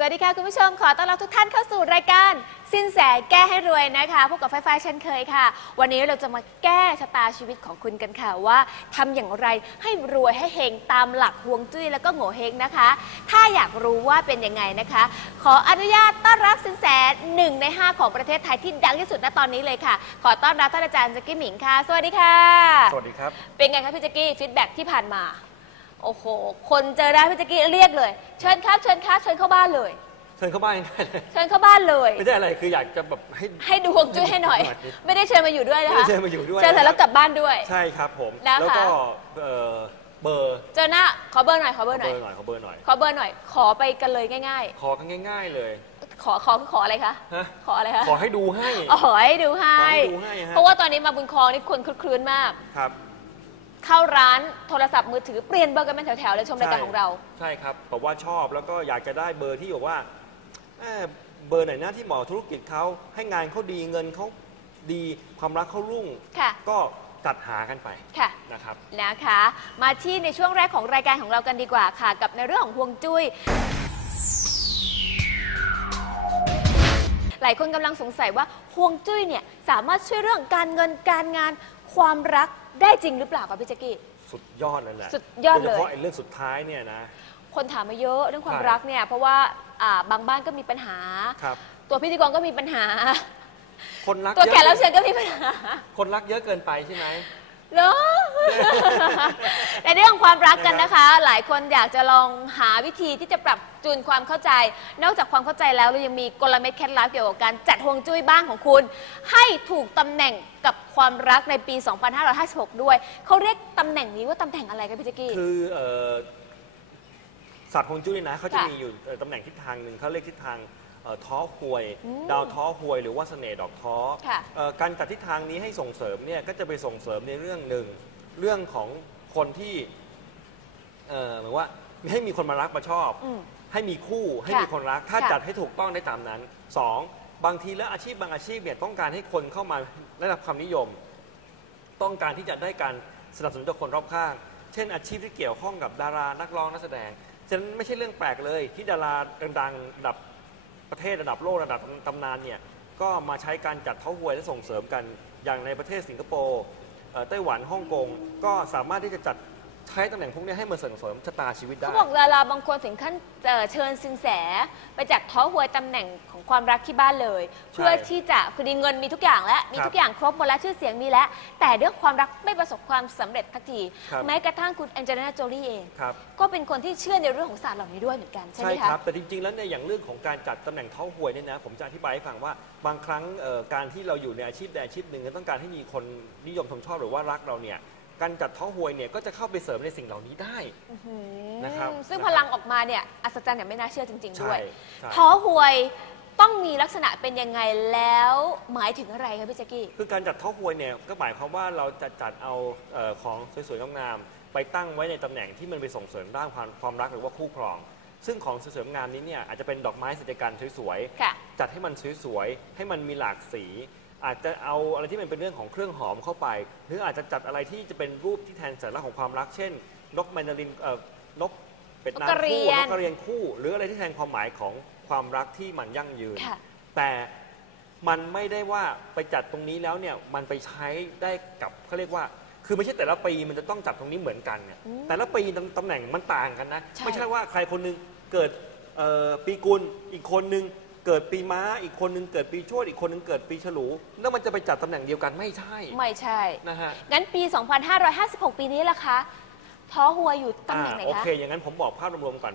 สวัสดีค่ะ คุณผู้ชมขอต้อนรับทุกท่านเข้าสู่รายการสินแสแก้ให้รวยนะคะพบกับไฟฟ้าเช่นเคยค่ะ วันนี้เราจะมาแก้ชะตาชีวิตของคุณกันค่ะว่าทำอย่างไรให้รวยให้เฮงตามหลักฮวงจุ้ยแล้วก็โง่เฮงนะคะ ถ้าอยากรู้ว่าเป็นยังไงนะคะ ขออนุญาตต้อนรับสินแสหนึ่งในห้าของประเทศไทยที่ดังที่สุดณตอนนี้เลยค่ะ ขอต้อนรับท่านอาจารย์แจ็กกี้หมิงค่ะ สวัสดีค่ะ สวัสดีครับเป็นไงคะพี่แจ็กกี้ฟีดแบ็ที่ผ่านมา โอ้โห คนเจอได้พี่แจ็กกี้เรียกเลย เชิญครับ เชิญครับ เชิญเข้าบ้านเลย เชิญเข้าบ้านง่ายๆเลยเชิญเข้าบ้านเลย ไม่ใช่อะไรคืออยากจะแบบให้ ให้ดูฮวงจุ้ยให้หน่อย ไม่ได้เชิญมาอยู่ด้วยไม่นะได้คะเชิญมาอยู่ด้วย เชิญเสร็จแล้วกลับบ้านด้วย ใช่ครับผมแล้วค่ะแล้วก็เอ่อเบอร์เจอหน้าขอเบอร์หน่อยขอเบอร์หน่อยหน่อยขอเบอร์หน่อยขอเบอร์หน่อย ขอไปกันเลยง่าย ขอกันง่าย ๆเลย ๆ ขอขอขออะไรคะฮะ ขออะไรคะขอให้ดูให้ อ๋อขอให้ดูให้ ขอให้ดูให้ฮะ เพราะว่าตอนนี้มาบุญคลองนี่คนคลึกคลื้นมาก ครับ เข้าร้านโทรศัพท์มือถือเปลี่ยนเบอร์กันเป็นแถวๆเลยชมรายการของเรา ใช่ครับบอกว่าชอบแล้วก็อยากจะได้เบอร์ที่บอกว่าเอ่อเบอร์ไหนหน้าที่เหมาะกับธุรกิจเขาให้งานเขาดีเงินเขาดีความรักเขารุ่ง ค่ะ ก็จัดหากันไปค่ะ นะครับ นะคะ มาที่ในช่วงแรกของรายการของเรากันดีกว่าค่ะ กับในเรื่องของฮวงจุ้ย หลายคนกำลังสงสัยว่าฮวงจุ้ยเนี่ยสามารถช่วยเรื่องการเงินการงาน ความรักได้จริงหรือเปล่าคะพี่แจ๊กกี้ สุดยอดเลยแหละสุดยอดเลย โดยเฉพาะไอ้เรื่องสุดท้ายเนี่ยนะ คนถามมาเยอะเรื่องความใช่รักเนี่ย เพราะว่าอ่าบางบ้านก็มีปัญหา ครับ ตัวพิธีกรก็มีปัญหา คนรักตัวเยอะแขกรับเชิญก็มีปัญหาคนรักเยอะเกินไปใช่ไหม เหรอ ในเรื่องของความรักกันนะคะ หลายคนอยากจะลองหาวิธีที่จะปรับจูนความเข้าใจ นอกจากความเข้าใจแล้วเรายังมีกลเม็ดเคล็ดลับเกี่ยวกับการจัดฮวงจุ้ยบ้านของคุณ ให้ถูกตำแหน่งกับความรักในปี 2556 ด้วย เขาเรียกตำแหน่งนี้ว่าตำแหน่งอะไรคะพี่แจ๊กกี้ คือเอ่อสัตว์ฮวงจุ้ยนะเขาจะค่ะมีอยู่เอ่อตำแหน่งทิศทางหนึ่งเขาเรียกทิศทางเอ่อท้อหวย อืมดาวท้อหวย หรือว่าเสน่ห์ดอกท้อค่ะ เอ่อการจัดทิศทางนี้ให้ส่งเสริมเนี่ยก็จะไปส่งเสริมในเรื่องหนึ่ง เรื่องของคนที่ เอ่อเหมือนว่าให้มีคนมารักมาชอบ อืม ให้มีคู่ให้ค่ะมีคนรัก ถ้าค่ะ จัดให้ถูกต้องได้ตามนั้นสองบางทีแล้วอาชีพบางอาชีพเนี่ยต้องการให้คนเข้ามาได้รับความนิยม ต้องการที่จะได้การสนับสนุนจากคนรอบข้าง เช่น อาชีพที่เกี่ยวข้องกับดารานักร้องนักแสดงฉะนั้นไม่ใช่เรื่องแปลกเลย ที่ดาราดังๆระดับประเทศระดับโลกระดับตำนานเนี่ยก็มาใช้การจัดเท้าหวยและส่งเสริมกันอย่างในประเทศสิงคโปร์เอ่อ ไต้หวันฮ่องกงก็สามารถที่จะจัด ใช้ตำแหน่งพวกนี้ให้มาส่งเสริมชะตาชีวิตได้ เขาบอกดาราบางคนถึงขั้นเอ่อเชิญสินแส ไปจัดท้อหวยตำแหน่งของความรักที่บ้านเลย เพื่อที่จะคือดีเงินมีทุกอย่างแล้วมีครับทุกอย่างครบหมดแล้วชื่อเสียงมีแล้ว แต่เรื่องความรักไม่ประสบความสำเร็จทักที ครับแม้กระทั่งคุณแองเจลิน่าโจลี่เอง ครับ ก็เป็นคนที่เชื่อในเรื่องของศาสตร์เหล่านี้ด้วยเหมือนกันใช่ไหใช่มคคะรับ แต่จริง ๆ แล้วเนี่ยอย่างเรื่องของการจัดตำแหน่งเท้าหวยเนี่ยนะ ผมจะอธิบายให้ฟังว่าบางครั้งเอ่อการที่เราอยู่ในอาชีพใดอาชีพหนึ่งต้องการให้มีคนนิยมชมชอบหรือว่ารักเราเนี่ย การจัดเท้าหวยเนี่ยก็จะเข้าไปเสริมในสิ่งเหล่านี้ได้ อืมนะครับซึ่งนะครับพลังออกมาเนี่ยอัศจรรย์อย่างไม่น่าเชื่อจริง ๆ ด้วยใช่ ท้อหวยต้องมีลักษณะเป็นยังไงแล้วหมายถึงอะไรคะพี่แจ๊กกี้ คือการจัดเท้าหวยเนี่ยก็หมายความว่าเราจะจัดเอาเอ่อของสวยๆงามๆไปตั้งไว้ในตำแหน่งที่มันไปส่งเสริมด้านความความรักหรือว่าคู่ครอง ซึ่งของสวยๆงามนี้เนี่ยอาจจะเป็นดอกไม้ศิลปกรรมสวยๆ ค่ะ จัดให้มันสวยๆ ให้มันมีหลากสี อาจจะเอาอะไรที่มันเป็นเรื่องของเครื่องหอมเข้าไป หรืออาจจะจัดอะไรที่จะเป็นรูปที่แทนสัญลักษณ์ของความรัก เช่น นกแมนดารินเอ่อนกเป็ดนกกระน้ำเรีคู่ยนนกกระเรียนคู่ หรืออะไรที่แทนความหมายของความรักที่มันยั่งยืน ค่ะ แต่มันไม่ได้ว่าไปจัดตรงนี้แล้วเนี่ยมันไปใช้ได้กับเขาเรียกว่า คือไม่ใช่แต่ละปีมันจะต้องจัดตรงนี้เหมือนกันเนี่ยอืมแต่ละปีตำตำแหน่งมันต่างกันนะ ใช่ ไม่ใช่ว่าใครคนหนึงเกิดเอ่อปีกุลอีกคนหนึง เกิดปีม้าอีกคนหนึงเกิดปีชวดอีกคนหนึงเกิดปีฉลู แล้วมันจะไปจัดตำแหน่งเดียวกันไม่ใช่ไม่ใช่ นะฮะงั้นปี 2556 ปีนี้ล่ะคะท้อหัวอยู่ตำแหน่งไหนอ่าโอคะเค อย่างนั้นผมบอกภาพรวมๆก่อน